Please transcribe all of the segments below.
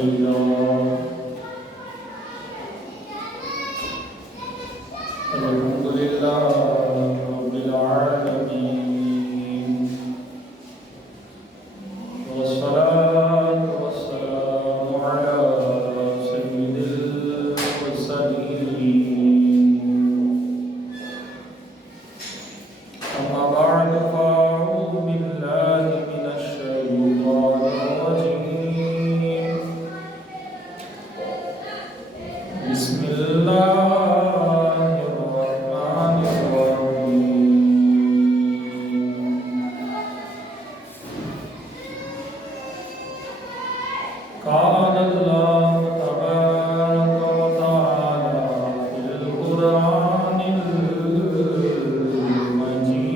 لله الحمد لله رب العالمين والصلاة والسلام على سيد المرسلين أما بعد فأعوذ بالله من الشيطان الرجيم بسم الله الرحمن الرحيم قال الله تبارك وتعالى في القرآن المجيد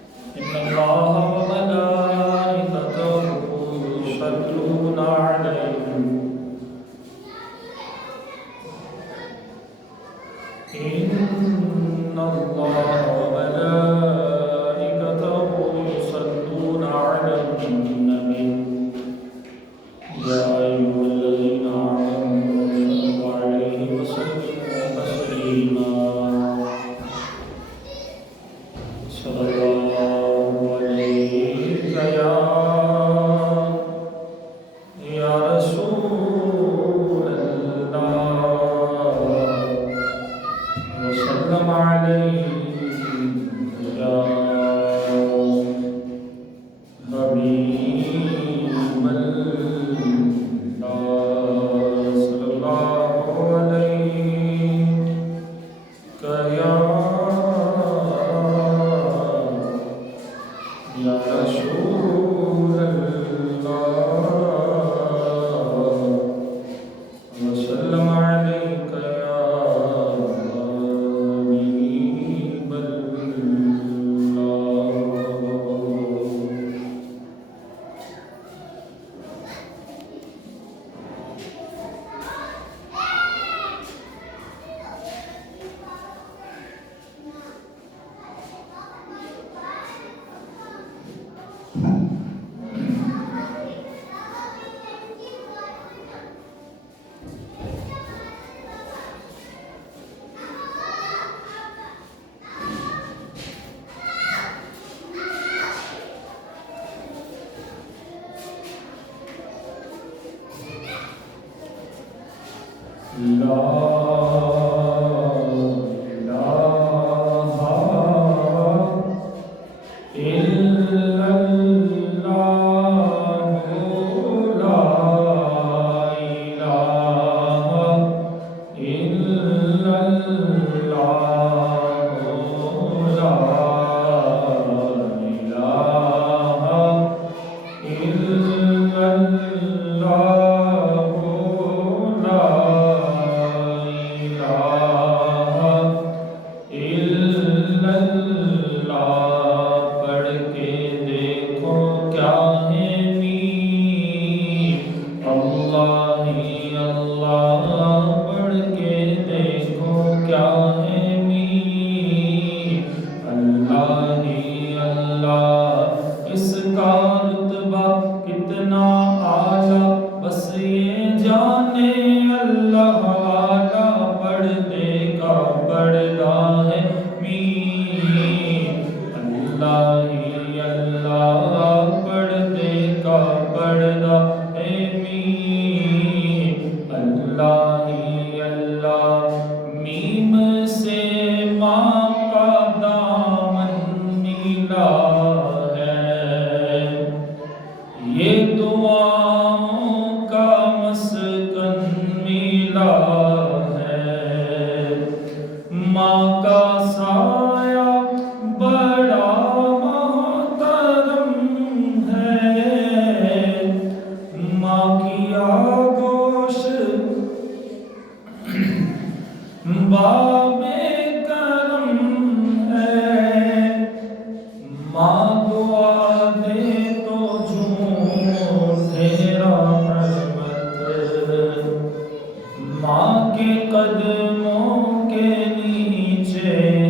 إن الله وملائكته يصلون عليه إن الله وملائكته يصلون على النبي يا أيها الذين آمنوا صلوا عليه وسلموا تسليما صلى الله عليك يا رسول الله وسلم عليك يا حبيب الله صلى الله عليك يا رسول الله وسلم عليك يا حبيب الله لا إله إلا الله لا إله إلا الله لا إله إلا الله لا إلا اللہ پڑھ کے دیکھو کیا ہے میر اللہ ہی اللہ پڑھ کے دیکھو کیا ہے میر اللہ ہی اللہ اس کا رتبہ کتنا اعلیٰ بس یہ جانے اللہ والا پردے کا پردہ ہے میر اللہ ہی اللہ پردے کا پردہ ہے میر اللہ ہی اللہ میم سے ماں کا دامن ملا ہے یہ دعاؤں کا مسکن ملا ہے ماں کا سایہ بڑا محترم ہے ماں کی آغوش باب کرم ہے ماں دعا دے تو جھوم تیرا رحمت ماں کے قدموں کے نیچے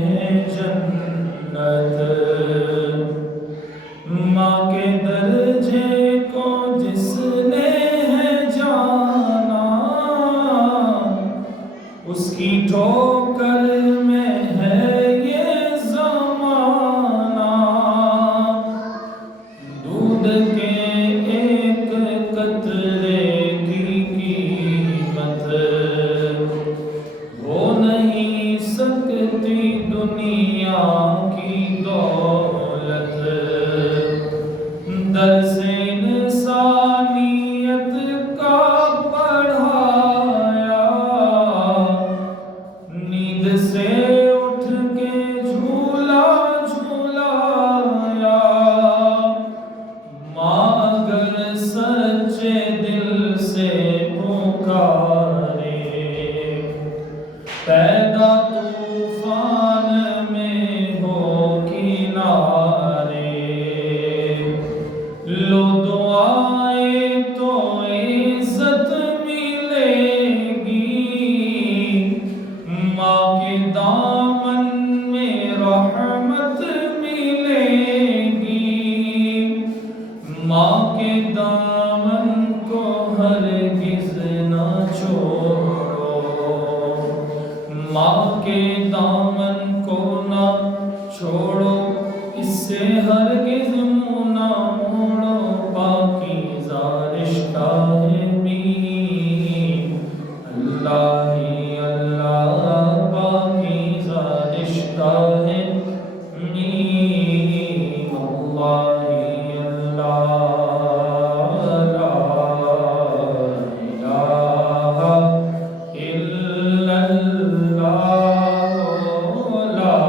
ٹھوکر میں ہے یہ زمانہ، دودھ کے ایک قطرے کی قیمت ہو نہیں سکتی دنیا کی دولت۔ درس انسانیت کا پڑھایا، نیند سے اٹھ کے جھولا جھولایا، ماں اگر سچے دل سے پکارے، پیدا طوفان میں ہو کنارے، لو دعائیں تو عزت ملے گی، ماں کے دامن میں رحمت ملے گی، ماں کے دامن کو ہرگز نہ چھوڑو، ماں کے دامن کو نہ چھوڑو، اس سے ہرگز منہ نہ موڑو، پاکیزہ رشتہ ہے مین اللہ ہی اللہ، پاکیزہ رشتہ ہے مین اللہ ہی اللہ، لا الہ الا اللہ، لا الہ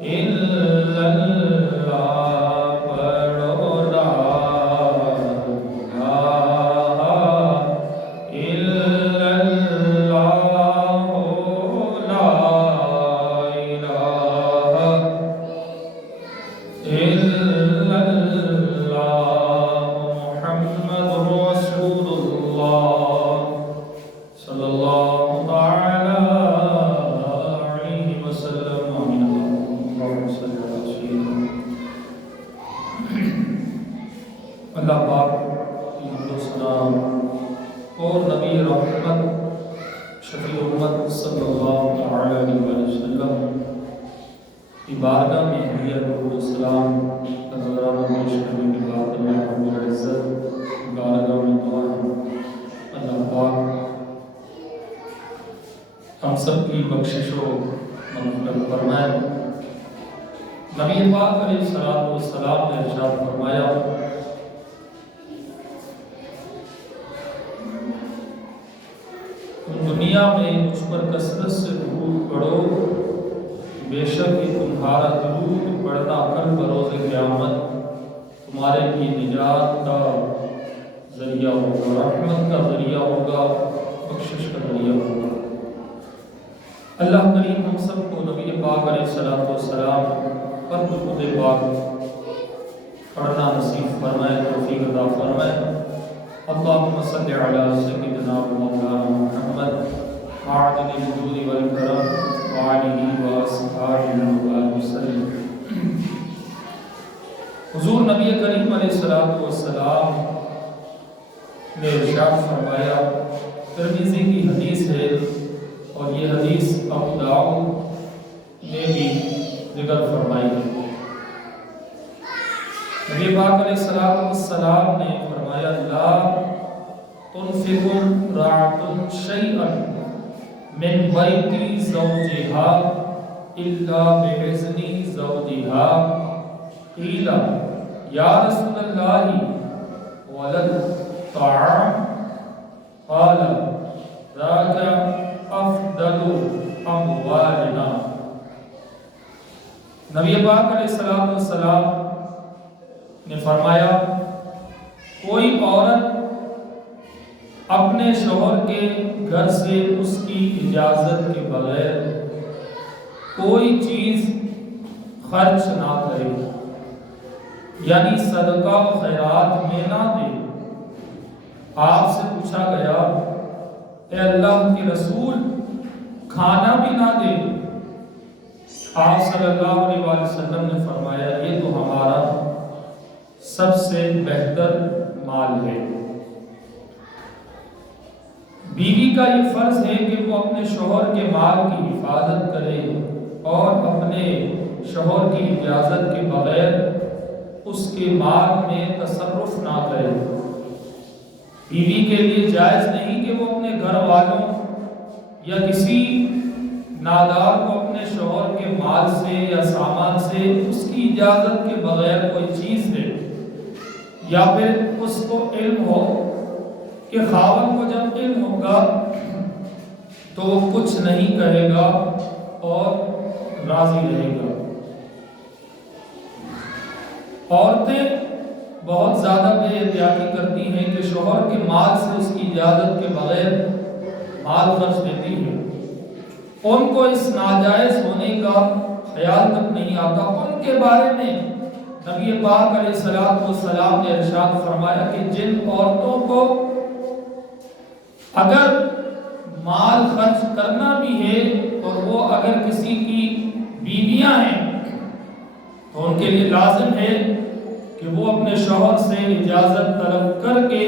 الا اللہ، پڑھو لا الہ الا اللہ، لا الہ الا اللہ، محمد رسول اللہ صلی اللہ تعالی علیہ وسلم، آمین اللہم صلی اللہ علیہ۔ اللہ پاک کی حمد و ثنا اور نبی رحمت شفیع امت صلی اللہ تعالی علیہ وسلم کی بارگاہ میں ہدیہ درود و سلام کا نذرانہ پیش کرنے کے بعد اللہ رب العزت کی بارگاہ میں دعا ہے، اللہ پاک ہم سب کی بخشش و مغفرت فرمائے۔ نبی پاک علیہ الصلوۃ والسلام نے ارشاد فرمایا، تم دنیا میں مجھ پر کثرت سے درود پڑھو، بے شک یہ تمہارا درود پڑھنا کل بروز قیامت تمہارے لیے نجات کا ذریعہ ہوگا، رحمت کا ذریعہ ہوگا، بخشش کا ذریعہ ہوگا۔ اللہ کریم ہم سب کو نبی پاک علیہ الصلوۃ والسلام پر درود پاک پڑھنا نصیب فرمائے، توفیق عطا فرمائے۔ اللہم صلی علی سیدنا و مولانا محمد معدن الجود والکرم وعلیہ وآصحابہ وسلم۔ حضور نبی کریم علیہ الصلوۃ والسلام نے ارشاد فرمایا، ترمذی کی حدیث ہے اور یہ حدیث ابو داؤد نے بھی ذکر فرمائی ہے۔ نبی پاک علیہ الصلوۃ والسلام نے فرمایا، لا تنفق راعۃ شیئا من بیت زوجها الا باذن زوجها، قیل یا رسول اللہ ولا الطعام، قال ذاک افضل اموالنا۔ نبی پاک علیہ الصلوۃ والسلام نے فرمایا، کوئی عورت اپنے شوہر کے گھر سے اس کی اجازت کے بغیر کوئی چیز خرچ نہ کرے، یعنی صدقہ و خیرات میں نہ دے۔ آپ سے پوچھا گیا، اے اللہ کے رسول، کھانا بھی نہ دے؟ آپ صلی اللہ علیہ وآلہ وسلم نے فرمایا، یہ تو ہمارا سب سے بہتر مال ہے۔ بیوی کا یہ فرض ہے کہ وہ اپنے شوہر کے مال کی حفاظت کرے اور اپنے شوہر کی اجازت کے بغیر اس کے مال میں تصرف نہ کرے۔ بیوی کے لیے جائز نہیں کہ وہ اپنے گھر والوں یا کسی نادار کو اپنے شوہر کے مال سے یا سامان سے اس کی اجازت کے بغیر کوئی چیز دے، یا پھر اس کو علم ہو کہ خاوند کو جب علم ہوگا تو وہ کچھ نہیں کہے گا اور راضی رہے گا۔ عورتیں بہت زیادہ بے احتیاطی کرتی ہیں کہ شوہر کے مال سے اس کی اجازت کے بغیر مال خرچ دیتی ہیں، ان کو اس ناجائز ہونے کا خیال تک نہیں آتا۔ ان کے بارے میں نبی پاک علیہ السلام نے ارشاد فرمایا کہ جن عورتوں کو اگر مال خرچ کرنا بھی ہے اور وہ اگر کسی کی بیویاں ہیں تو ان کے لیے لازم ہے کہ وہ اپنے شوہر سے اجازت طلب کر کے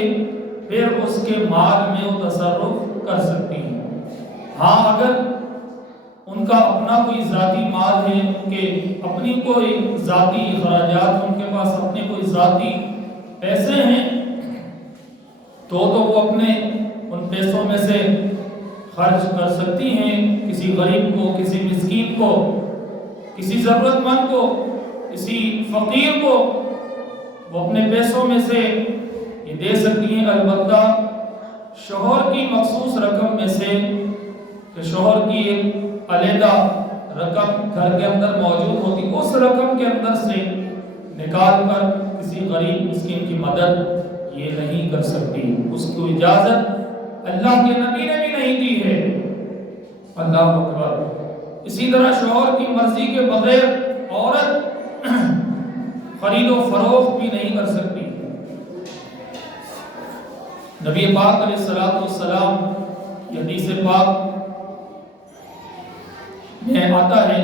پھر اس کے مال میں وہ تصرف کر سکتی ہیں۔ ہاں اگر ان کا اپنا کوئی ذاتی مال ہے، ان کے اپنی کوئی ذاتی اخراجات، ان کے پاس اپنے کوئی ذاتی پیسے ہیں تو وہ اپنے ان پیسوں میں سے خرچ کر سکتی ہیں، کسی غریب کو، کسی مسکین کو، کسی ضرورت مند کو، کسی فقیر کو وہ اپنے پیسوں میں سے یہ دے سکتی ہیں۔ البتہ شوہر کی مخصوص رقم میں سے کہ شوہر کی ایک علیحدہ رقم گھر کے اندر موجود ہوتی، اس رقم کے اندر سے نکال کر کسی غریب مسکین کی مدد یہ نہیں کر سکتی، اس کو اجازت اللہ کے نبی نے بھی نہیں دی ہے۔ اللہ اکبر۔ اسی طرح شوہر کی مرضی کے بغیر عورت خرید و فروخت بھی نہیں کر سکتی۔ نبی پاک علیہ السلام یہ حدیث پاک میں آتا ہے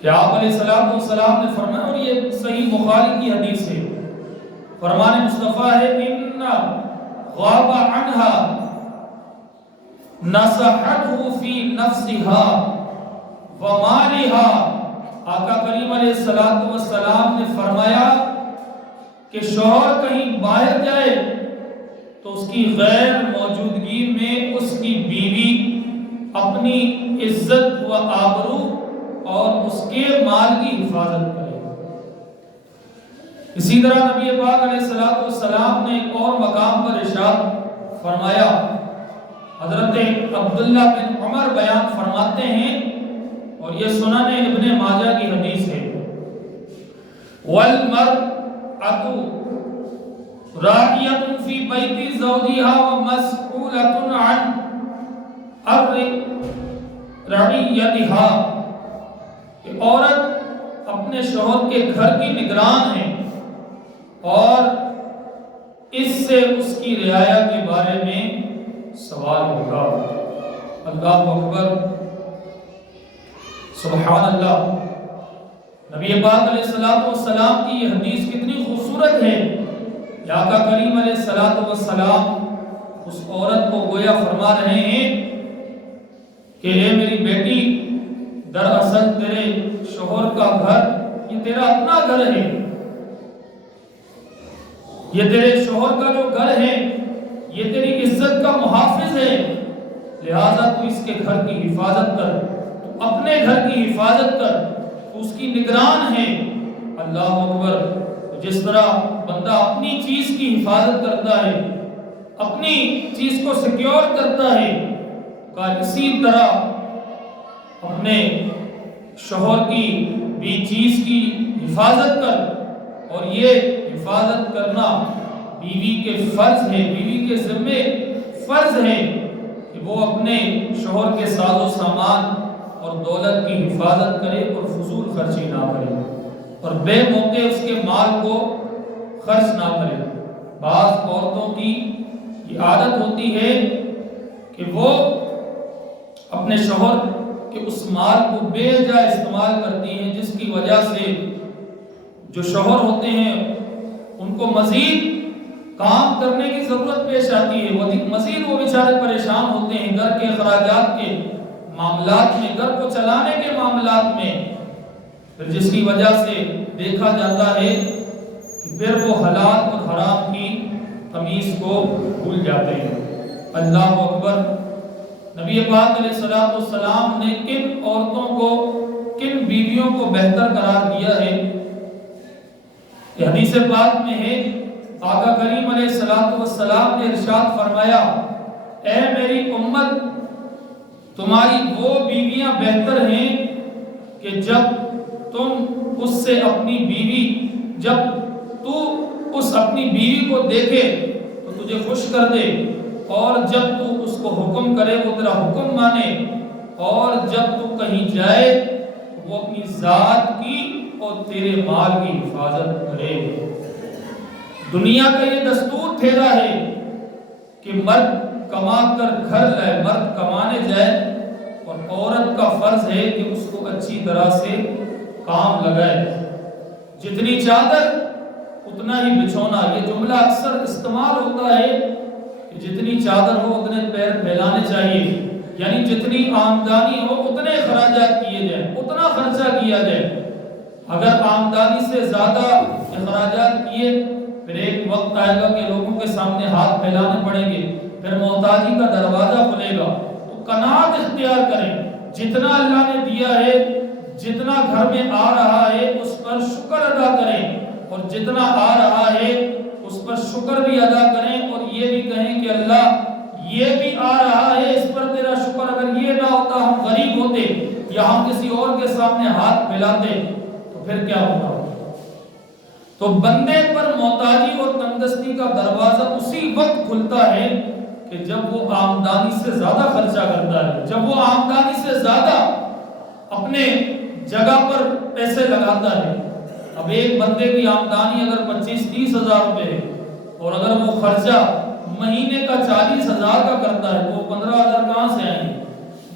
کہ آپ علیہ السلام نے فرمایا، اور یہ صحیح بخاری کی حدیث ہے، فرمان مصطفیٰ ہے ان غاب عنها نصحته فی نفسها ومالها۔ آقا کریم علیہ السلام نے فرمایا کہ شوہر کہیں باہر جائے تو اس کی غیر موجودگی میں اس کی بیوی اپنی عزت و آبرو اور اس کے مال کی حفاظت کرے۔ اسی طرح نبی پاک علیہ السلام نے ایک اور مقام پر ارشاد فرمایا، حضرت عبداللہ بن عمر بیان فرماتے ہیں اور یہ سنن ابن ماجہ کی حدیث ہے، وَالْمَرْأَةُ رَاعِيَةٌ فِي بَيْتِ زَوْجِهَا وَمَسْئُولَةٌ عَنْ رَعِيَّتِهَا، کہ عورت اپنے شوہر کے گھر کی نگران ہے اور اس سے اس کی رعایا کے بارے میں سوال ہوگا۔ اللہ اکبر، سبحان اللہ۔ نبی پاک علیہ السلام کی یہ حدیث کتنی خوبصورت ہے۔ آقا کریم علیہ السلام اس عورت کو گویا فرما رہے ہیں کہ اے میری بیٹی، دراصل تیرے شوہر کا گھر یہ تیرا اپنا گھر ہے، یہ تیرے شوہر کا جو گھر ہے یہ تیری عزت کا محافظ ہے، لہذا تو اس کے گھر کی حفاظت کر، تو اپنے گھر کی حفاظت کر، تو اس کی نگران ہے۔ اللہ اکبر۔ جس طرح بندہ اپنی چیز کی حفاظت کرتا ہے، اپنی چیز کو سیکیور کرتا ہے، اسی طرح اپنے شوہر کی بھی چیز کی حفاظت کر، اور یہ حفاظت کرنا بیوی کے فرض ہے، بیوی کے ذمے فرض ہے کہ وہ اپنے شوہر کے ساز و سامان اور دولت کی حفاظت کرے اور فضول خرچی نہ کرے اور بے موقع اس کے مال کو خرچ نہ کرے۔ بعض عورتوں کی یہ عادت ہوتی ہے کہ وہ اپنے شوہر کے اس مال کو بے جا استعمال کرتی ہیں، جس کی وجہ سے جو شوہر ہوتے ہیں ان کو مزید کام کرنے کی ضرورت پیش آتی ہے، وہ مزید وہ بیچارے پریشان ہوتے ہیں گھر کے اخراجات کے معاملات میں، گھر کو چلانے کے معاملات میں، پھر جس کی وجہ سے دیکھا جاتا ہے کہ پھر وہ حلال اور حرام کی تمیز کو بھول جاتے ہیں۔ اللہ اکبر۔ نبی پاک علیہ الصلوۃ والسلام نے کن عورتوں کو، کن بیویوں کو بہتر قرار دیا ہے؟ کہ حدیث پاک میں ہے، آقا کریم علیہ الصلوۃ والسلام نے ارشاد فرمایا، اے میری امت، تمہاری وہ بیویاں بہتر ہیں کہ جب تم اس سے اپنی بیوی، جب تو اس اپنی بیوی کو دیکھے تو تجھے خوش کر دے، اور جب تو اس کو حکم کرے وہ تیرا حکم مانے، اور جب تو کہیں جائے وہ اپنی ذات کی اور تیرے مال کی حفاظت کرے۔ دنیا کا یہ دستور ٹھہرا ہے کہ مرد کما کر گھر لائے، مرد کمانے جائے، اور عورت کا فرض ہے کہ اس کو اچھی طرح سے کام لگائے۔ جتنی چادر اتنا ہی بچھونا، یہ جملہ اکثر استعمال ہوتا ہے کہ جتنی چادر ہو اتنے پیر پھیلانے چاہیے، یعنی جتنی آمدنی ہو اتنے اخراجات کیے جائیں، اتنا خرچہ کیا جائے۔ اگر آمدنی سے زیادہ اخراجات کیے، پھر ایک وقت آئے گا کہ لوگوں کے سامنے ہاتھ پھیلانے پڑیں گے، پھر محتاجی کا دروازہ کھلے گا۔ تو قناعت اختیار کریں، جتنا اللہ نے دیا ہے، جتنا گھر میں آ رہا ہے اس پر شکر ادا کریں، اور جتنا آ رہا ہے اس پر شکر بھی ادا کریں، اور یہ بھی کہیں کہ اللہ یہ بھی آ رہا ہے، اس پر تیرا شکر، اگر یہ نہ ہوتا ہم غریب ہوتے یا ہم کسی اور کے سامنے ہاتھ پھیلاتے تو پھر کیا ہوتا؟ تو بندے پر محتاجی اور تنگدستی کا دروازہ اسی وقت کھلتا ہے کہ جب وہ آمدنی سے زیادہ خرچہ کرتا ہے، جب وہ آمدنی سے زیادہ اپنے جگہ پر پیسے لگاتا ہے۔ اب ایک بندے کی آمدنی اگر 25-30 ہزار روپے ہے، اور اگر وہ خرچہ مہینے کا 40 ہزار کا کرتا ہے، تو وہ 15 ہزار کہاں سے آئیں گے؟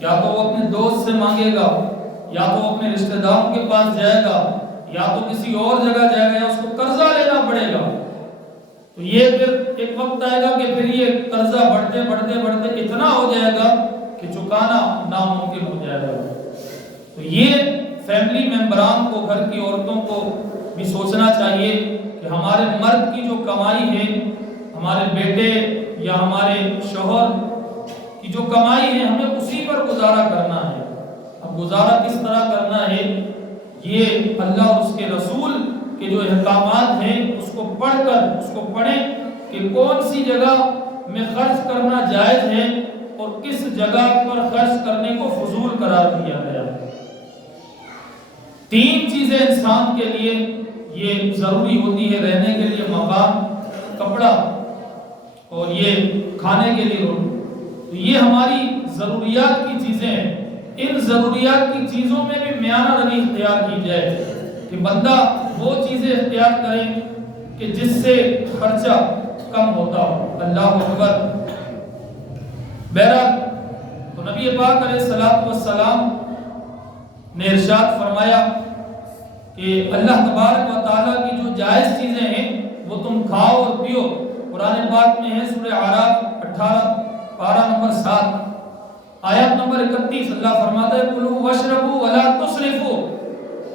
یا تو وہ اپنے دوست سے مانگے گا، یا تو اپنے رشتہ داروں کے پاس جائے گا، یا تو کسی اور جگہ جائے گا، یا اس کو قرضہ لینا پڑے گا۔ تو یہ پھر ایک وقت آئے گا کہ پھر یہ قرضہ بڑھتے بڑھتے بڑھتے اتنا ہو جائے گا کہ چکانا ناممکن ہو جائے گا۔ تو یہ فیملی ممبران کو، گھر کی عورتوں کو بھی سوچنا چاہیے کہ ہمارے مرد کی جو کمائی ہے، ہمارے بیٹے یا ہمارے شوہر کی جو کمائی ہے، ہمیں اسی پر گزارا کرنا ہے۔ اب گزارا کس طرح کرنا ہے، یہ اللہ اور اس کے رسول کے جو احکامات ہیں اس کو پڑھ کر، اس کو پڑھیں کہ کون سی جگہ میں خرچ کرنا جائز ہے اور کس جگہ پر خرچ کرنے کو فضول قرار دیا گیا ہے۔ 3 چیزیں انسان کے لیے یہ ضروری ہوتی ہے رہنے کے لیے: مکان، کپڑا اور یہ کھانے کے لیے روٹی۔ تو یہ ہماری ضروریات کی چیزیں ہیں۔ ان ضروریات کی چیزوں میں بھی میانہ روی اختیار کی جائے کہ بندہ وہ چیزیں اختیار کرے کہ جس سے خرچہ کم ہوتا ہو۔ اللہ اکبر۔ بہرحال تو نبی پاک علیہ الصلوۃ والسلام نے ارشاد فرمایا کہ اللہ تبارک و تعالیٰ کی جو جائز چیزیں ہیں وہ تم کھاؤ اور پیو۔ قرآن پاک میں ہے سورہ اعراف 18 پارہ نمبر 7 آیت نمبر 31، اللہ فرماتا ہے کلوا واشربوا ولا تسرفوا،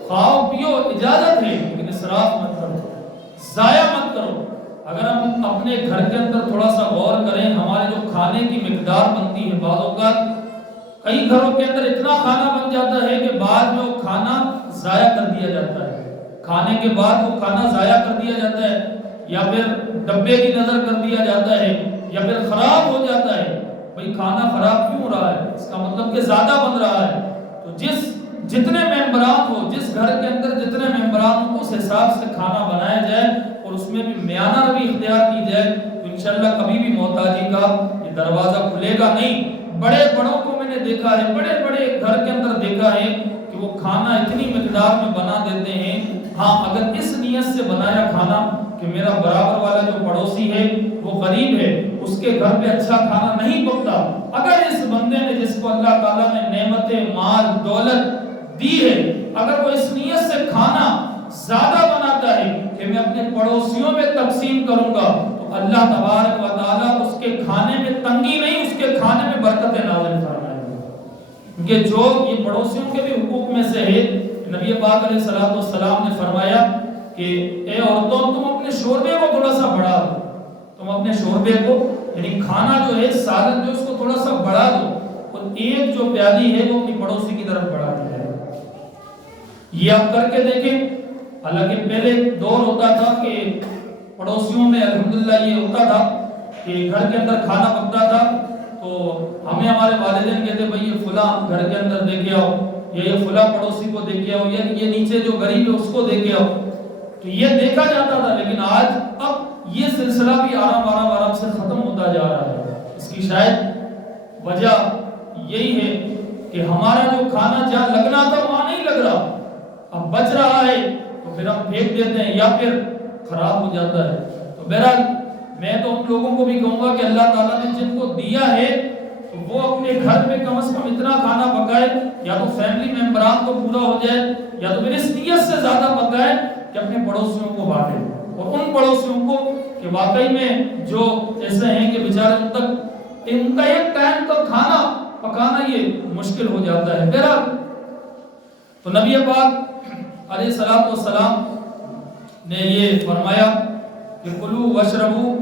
کھاؤ پیو اجازت ہے لیکن اسراف مت کرو، ضائع مت کرو۔ اگر ہم اپنے گھر کے اندر تھوڑا سا غور کریں، ہمارے جو کھانے کی مقدار بنتی ہے، بعض اوقات کئی گھروں کے اندر اتنا کھانا بن جاتا ہے کہ بعد میں وہ کھانا ضائع کر دیا جاتا ہے، کھانے کے بعد وہ کھانا ضائع کر دیا جاتا ہے، یا پھر ڈبے کی نظر کر دیا جاتا ہے، یا پھر خراب ہو جاتا ہے۔ بھئی کھانا خراب کیوں ہو رہا ہے؟ اس کا مطلب کہ زیادہ بن رہا ہے۔ تو جتنے ممبران ہو، جس گھر کے اندر جتنے ممبران ہو، اس حساب سے کھانا بنایا جائے اور اس میں بھی میانہ روی اختیار کی جائے، تو انشاءاللہ کبھی بھی محتاجی کا یہ دروازہ کھلے گا نہیں۔ بڑے بڑوں کو میں نے دیکھا ہے، بڑے بڑے گھر کے اندر دیکھا ہے کہ وہ کھانا اتنی مقدار میں بنا دیتے ہیں۔ ہاں، اگر اس نیت سے بنایا کھانا کہ میرا برابر والا جو پڑوسی ہے وہ غریب ہے، اس کے گھر پہ اچھا کھانا نہیں پکتا، اگر اس بندے نے جس کو اللہ تعالیٰ نے نعمتیں، مال، دولت دی ہے، اگر وہ اس نیت سے کھانا زیادہ بناتا ہے کہ میں اپنے پڑوسیوں میں تقسیم کروں گا، تو اللہ تبارک و تعالیٰ اس کے کھانے میں تنگی نہیں، اس کے کھانے میں برکت نازل فرمائے گا۔ کہ جو یہ پڑوسیوں کے بھی حقوق میں سے ہے، نبی پاک علیہ السلام نے فرمایا کہ اے عورتوں تم اپنے شوربے کو تھوڑا سا بڑھا دو، تم اپنے شوربے کو یعنی کھانا جو ہے سالن جو اس کو تھوڑا سا بڑھا دو، اور ایک جو پیالی ہے وہ اپنی پڑوسی کی طرف بڑھا دی جائے۔ یہ آپ کر کے دیکھیں۔ حالانکہ پہلے دور ہوتا تھا کہ پڑوسیوں میں الحمدللہ یہ ہوتا تھا کہ گھر کے اندر کھانا پکتا تھا تو ہمیں ہمارے والدین کہتے بھئی یہ فلاں گھر کے اندر دے کے آؤ، یہ فلاں پڑوسی کو دے کے آؤ، یہ نیچے جو غریب ہے اس کو دے کے آؤ، تو یہ دیکھا جاتا تھا۔ لیکن آج اب یہ سلسلہ بھی آرام سے ختم ہوتا جا رہا ہے۔ اس کی شاید وجہ یہی ہے کہ ہمارا جو کھانا جہاں لگنا تھا وہاں نہیں لگ رہا، اب بچ رہا ہے تو پھر ہم پھینک دیتے ہیں یا پھر خراب ہو جاتا ہے۔ تو بہرحال میں تو ان لوگوں کو بھی کہوں گا کہ اللہ تعالیٰ نے جن کو دیا ہے تو وہ اپنے گھر میں کم از کم اتنا کھانا پکائے، یا تو فیملی ممبران کو پورا ہو جائے یا تو پھر اس نیت سے زیادہ پکائے کہ اپنے پڑوسیوں کو بانٹے، اور ان پڑوسیوں کو کہ واقعی میں جو ایسے ہیں کہ بیچارے ان کا ایک ٹائم کا کھانا پکانا یہ مشکل ہو جاتا ہے۔ بہرحال تو نبی پاک علیہ السلام نے یہ فرمایا کہ کلوا واشربوا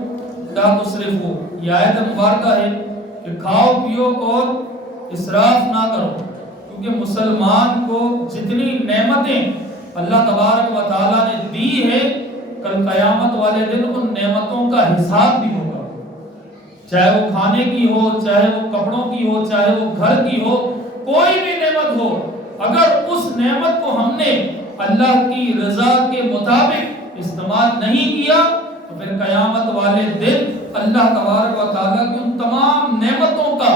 لا تسرفوا، یہ آیت مبارکہ ہے کہ کھاؤ پیو اور اسراف نہ کرو، کیونکہ مسلمان کو جتنی نعمتیں اللہ تبارک و تعالیٰ نے دی ہے کل قیامت والے دن ان نعمتوں کا حساب بھی ہوگا، چاہے وہ کھانے کی ہو، چاہے وہ کپڑوں کی ہو، چاہے وہ گھر کی ہو، کوئی بھی نعمت ہو، اگر اس نعمت کو ہم نے اللہ کی رضا کے مطابق استعمال نہیں کیا تو پھر قیامت والے دن اللہ تبارک و تعالیٰ کی ان تمام نعمتوں کا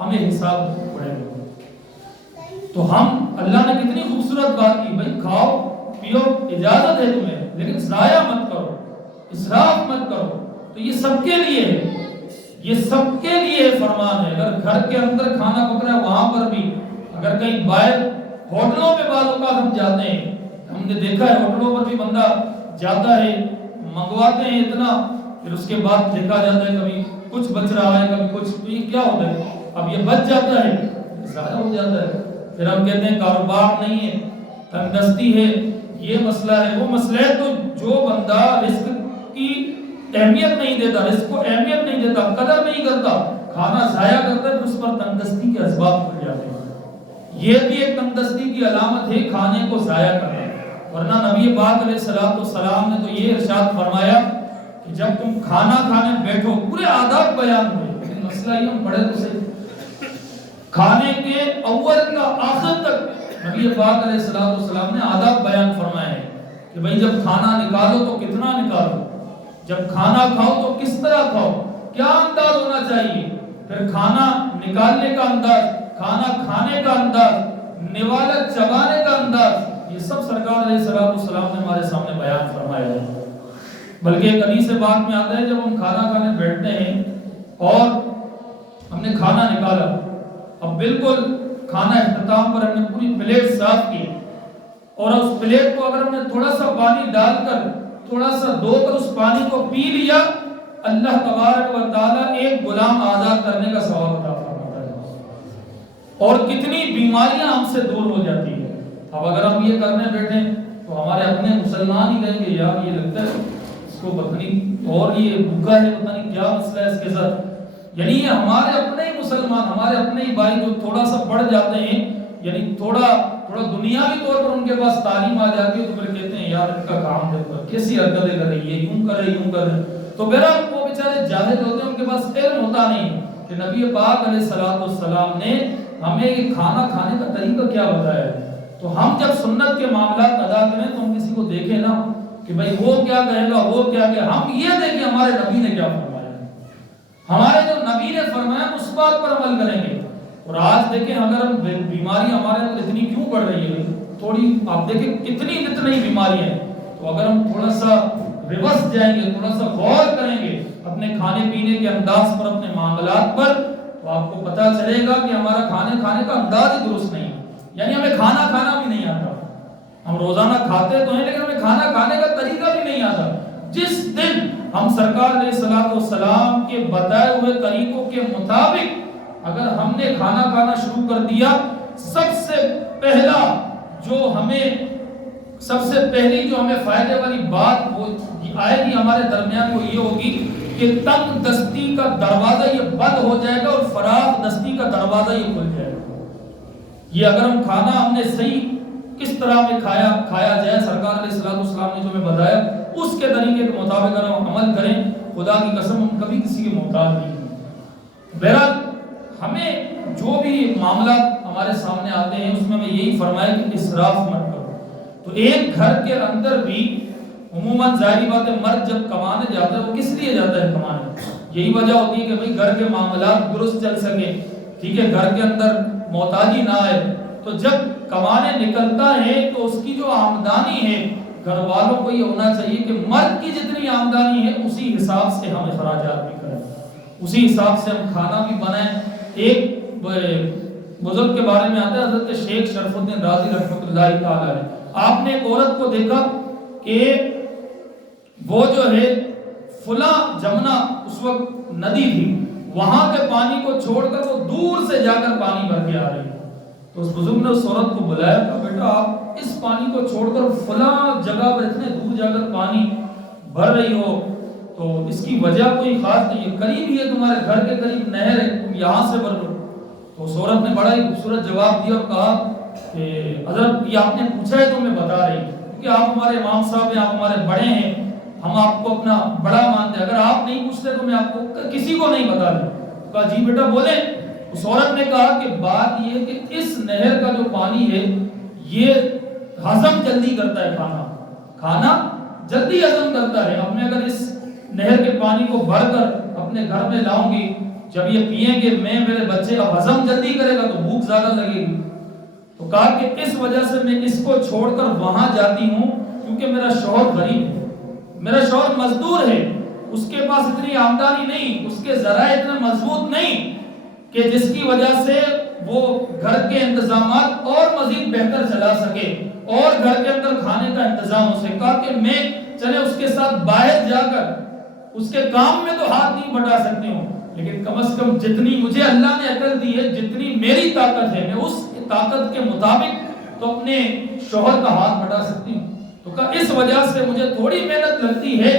ہمیں حساب پڑے گا۔ تو ہم اللہ نے کتنی خوبصورت بات کی، بھائی کھاؤ پیو اجازت ہے تمہیں، لیکن ضائع مت کرو، اسراف مت کرو۔ تو یہ سب کے لیے ہے، یہ سب کے لیے فرمان ہے۔ اگر گھر کے اندر کھانا پک رہا ہے وہاں پر بھی، اگر کہیں باہر ہوٹلوں پہ بعض اوقات ہم جاتے ہیں، ہم نے دیکھا ہے ہوٹلوں پر بھی بندہ جاتا ہے، منگواتے ہیں اتنا، پھر اس کے بعد دیکھا جاتا ہے کبھی کچھ بچ رہا ہے کبھی کچھ، تو یہ کیا ہوتا ہے؟ اب یہ بچ جاتا ہے، ضائع ہو جاتا ہے، پھر ہم کہتے ہیں کاروبار نہیں ہے، تنگدستی ہے، یہ مسئلہ ہے وہ مسئلہ ہے۔ تو جو بندہ رزق کی اہمیت نہیں دیتا، رزق کو اہمیت نہیں دیتا، قدر نہیں کرتا، کھانا ضائع کرتا ہے، اس پر تنگدستی کے اسباب کھل جاتے ہیں۔ یہ بھی ایک تنگدستی کی علامت ہے کھانے کو ضائع کرنا، ورنہ نبی پاک علیہ السلام نے تو یہ ارشاد فرمایا کہ جب تم کھانا کھانے بیٹھو، پورے آداب بیان ہوئے، لیکن مسئلہ یہ ہم پڑھے تو صحیح، کھانے کے اول کا آخر تک نبی پاک علیہ السلام نے آداب بیان فرمائے ہیں کہ بھئی جب کھانا نکالو تو کتنا نکالو، جب کھانا کھاؤ تو کس طرح کھاؤ، کیا انداز ہونا چاہیے، پھر کھانا نکالنے کا انداز، کھانا کھانے کا انداز، نوالا چبانے کا انداز، یہ سب سرکار علیہ السلام نے ہمارے سامنے بیان فرمایا ہے۔ بلکہ ایک حدیث پاک میں آتا ہے جب ہم کھانا کھانے بیٹھتے ہیں اور ہم نے کھانا نکالا، اب بالکل کھانا اختتام پر ہم نے پوری پلیٹ صاف کی، اور اس پلیٹ کو اگر ہم نے تھوڑا سا پانی ڈال کر تھوڑا سا دھو کر اس پانی کو پی لیا، اللہ تبارک و تعالیٰ ایک غلام آزاد کرنے کا ثواب عطا فرماتا ہے، اور کتنی بیماریاں ہم سے دور ہو جاتی ہیں۔ اب اگر ہم یہ کرنے بیٹھیں تو ہمارے اپنے مسلمان ہی کہیں گے یار یہ لگتا ہے اس کو پتہ نہیں اور یہ بھوکا ہے، پتہ نہیں کیا مسئلہ ہے اس کے ساتھ۔ یعنی یہ ہمارے اپنے ہی مسلمان، ہمارے اپنے ہی بھائی جو تھوڑا سا بڑھ جاتے ہیں، یعنی تھوڑا دنیاوی طور پر ان کے پاس تعلیم آ جاتی ہے تو پھر کہتے ہیں یار ان کا کام دیکھو کیسی حرکتیں کر رہی ہے، یوں کر رہے۔ تو بہرحال وہ بیچارے جاہل ہوتے ہیں، ان کے پاس علم ہوتا نہیں کہ نبی پاک علیہ السلام نے ہمیں یہ کھانا کھانے کا طریقہ کیا بتایا ہے۔ تو ہم جب سنت کے معاملات ادا کریں تو ہم کسی کو دیکھیں نا کہ بھئی وہ کیا کہے گا، وہ کیا کہ ہم یہ دیکھیں ہمارے نبی نے کیا فرمایا، ہمارے جو نبی نے فرمایا اس بات پر عمل کریں گے۔ اور آج دیکھیں اگر ہم بیماری ہمارے اندر اتنی کیوں بڑھ رہی ہے، تھوڑی آپ دیکھیں کتنی بیماریاں ہیں، تو اگر ہم تھوڑا سا ریورس جائیں گے، تھوڑا سا غور کریں گے اپنے کھانے پینے کے انداز پر، اپنے معاملات پر، تو آپ کو پتہ چلے گا کہ ہمارا کھانے کا انداز ہی درست نہیں ہے، یعنی ہمیں کھانا کھانا بھی نہیں آتا۔ ہم روزانہ کھاتے تو ہیں لیکن ہمیں کھانا کھانے کا طریقہ بھی نہیں آتا۔ جس دن ہم سرکار علیہ الصلوۃ والسلام کے بتائے ہوئے طریقوں کے مطابق اگر ہم نے کھانا کھانا شروع کر دیا، سب سے پہلی جو ہمیں فائدے والی بات وہ آئے گی ہمارے درمیان، وہ یہ ہوگی کہ تنگ دستی کا دروازہ یہ بند ہو جائے گا اور فراغ دستی کا دروازہ یہ کھل جائے گا۔ یہ اگر ہم کھانا ہم نے صحیح کس طرح میں کھایا جائے، سرکار علیہ الصلوۃ والسلام نے جو ہمیں بتایا اس کے طریقے کے مطابق اگر ہم عمل کریں، خدا کی قسم ہم کبھی کسی کے محتاج نہیں ہیں۔ بہرحال ہمیں جو بھی معاملات ہمارے سامنے آتے ہیں اس میں ہمیں یہی فرمایا کہ اسراف مت کرو۔ تو ایک گھر کے اندر بھی عموماً ظاہری بات ہے، مرد جب کمانے جاتا ہے وہ کس لیے جاتا ہے کمانے؟ یہی وجہ ہوتی ہے کہ بھئی گھر کے معاملات درست چل سکے، ٹھیک ہے، گھر کے اندر محتاجی نہ آئے۔ تو جب کمانے نکلتا ہے تو اس کی جو آمدنی ہے، گھر والوں کو یہ ہونا چاہیے کہ مرد کی جتنی آمدنی ہے اسی حساب سے ہم اخراجات بھی کریں، اسی حساب سے ہم کھانا بھی بنائیں۔ ایک بزرگ کے بارے میں آتا ہے حضرت شیخ شرف الدین رازی رحمۃ اللہ تعالی علیہ، آپ نے ایک عورت کو دیکھا کہ وہ جو ہے فلاں جمنا اس وقت ندی تھی، وہاں کے پانی کو چھوڑ کر وہ دور سے جا کر پانی بھر کے آ رہی ہے۔ تو اس بزرگ نے اس عورت کو بلایا کہ بیٹا آپ اس پانی کو چھوڑ کر فلاں جگہ پر اتنے دور جا کر پانی بھر رہی ہو، تو اس کی وجہ کوئی خاص نہیں ہے، قریب ہی ہے تمہارے گھر کے قریب نہر ہے، تم یہاں سے بھر لو۔ تو اس عورت نے بڑا ہی خوبصورت جواب دیا اور کہا کہ حضرت یہ آپ نے پوچھا ہے تو میں بتا رہی ہوں، کیونکہ آپ ہمارے امام صاحب ہیں، آپ ہمارے بڑے ہیں، ہم آپ کو اپنا بڑا مانتے ہیں، اگر آپ نہیں پوچھتے تو میں آپ کو کسی کو نہیں بتا دوں۔ کہا جی بیٹا بولیں۔ اس عورت نے کہا کہ بات یہ کہ اس نہر کا جو پانی ہے یہ ہضم جلدی کرتا ہے، کھانا جلدی ہضم کرتا ہے، اب میں اگر اس نہر کے پانی کو بھر کر اپنے گھر میں لاؤں گی، جب یہ پیئیں گے میں میرے بچے اب ہضم جلدی کرے گا تو بھوک زیادہ لگے گی۔ تو کہا کہ اس وجہ سے میں اس کو چھوڑ کر وہاں جاتی ہوں کیونکہ میرا شوہر غریب ہے، میرا شوہر مزدور ہے، اس کے پاس اتنی آمدنی نہیں، اس کے ذرائع اتنے مضبوط نہیں کہ جس کی وجہ سے وہ گھر کے انتظامات اور مزید بہتر چلا سکے اور گھر کے اندر کھانے کا انتظام ہو سکے۔ کہا کہ میں چلے اس کے ساتھ باہر جا کر اس کے کام میں تو ہاتھ نہیں بٹا سکتی ہوں، لیکن کم از کم جتنی مجھے اللہ نے عقل دی ہے، جتنی میری طاقت ہے، میں اس طاقت کے مطابق تو اپنے شوہر کا ہاتھ بٹا سکتی ہوں۔ تو کہا اس وجہ سے مجھے تھوڑی محنت لگتی ہے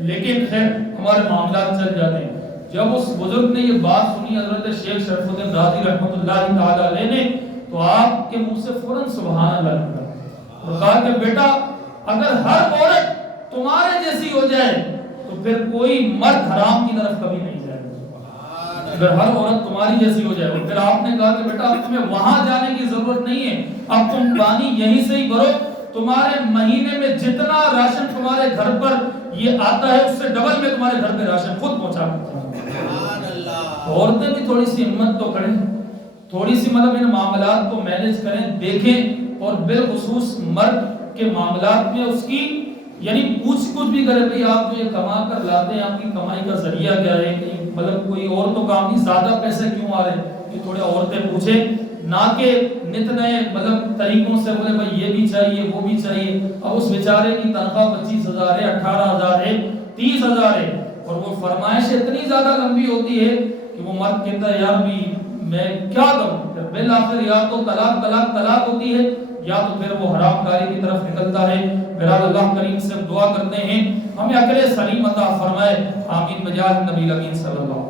لیکن خیر ہمارے معاملات چل جاتے ہیں۔ جب اس بزرگ نے یہ بات سنی حضرت شیخ شرف الدین رازی رحمۃ اللہ تعالی علیہ نے، تو آپ کے منہ سے فوراً سبحان اللہ نکلا اور کہا کہ بیٹا اگر ہر عورت تمہارے جیسی ہو جائے تو پھر کوئی مرد حرام کی طرف کبھی نہیں جائے گا، اگر ہر عورت تمہاری جیسی ہو جائے۔ اور پھر آپ نے کہا کہ بیٹا اب تمہیں وہاں جانے کی ضرورت نہیں ہے، اب تم پانی یہیں سے ہی بھرو، تمہارے مہینے میں جتنا راشن تمہارے گھر پر یہ آتا ہے اس سے ڈبل میں تمہارے گھر پہ راشن خود پہنچا کرتا ہوں۔ عورتیں بھی تھوڑی سی ہمت تو کریں، تھوڑی سی مطلب ان معاملات کو مینج کریں، دیکھیں، اور بالخصوص مرد کے معاملات میں اس کی یعنی کچھ بھی کرے، بھئی آپ جو یہ کما کر لاتے ہیں آپ کی کمائی کا ذریعہ کیا ہے، کہ مطلب کوئی اور تو کام نہیں، زیادہ پیسے کیوں آ رہے ہیں، کہ تھوڑے عورتیں پوچھیں، نہ کہ نت نئے مطلب طریقوں سے بولے بھئی یہ بھی چاہیے وہ بھی چاہیے۔ اب اس بیچارے کی تنخواہ 25,000 ہے، 18,000 ہے، 30,000 ہے، اور وہ فرمائش اتنی زیادہ لمبی ہوتی ہے کہ وہ مرد کہتا ہے یار بھی میں کیا کروں، بالآخر یا تو طلاق ہوتی ہے یا تو پھر وہ حرام کاری کی طرف نکلتا ہے۔ بہرحال اللہ کریم سے دعا کرتے ہیں ہمیں عقل سلیم عطا فرمائے، آمین بجاہ نبی الامین صلی اللہ علیہ وسلم۔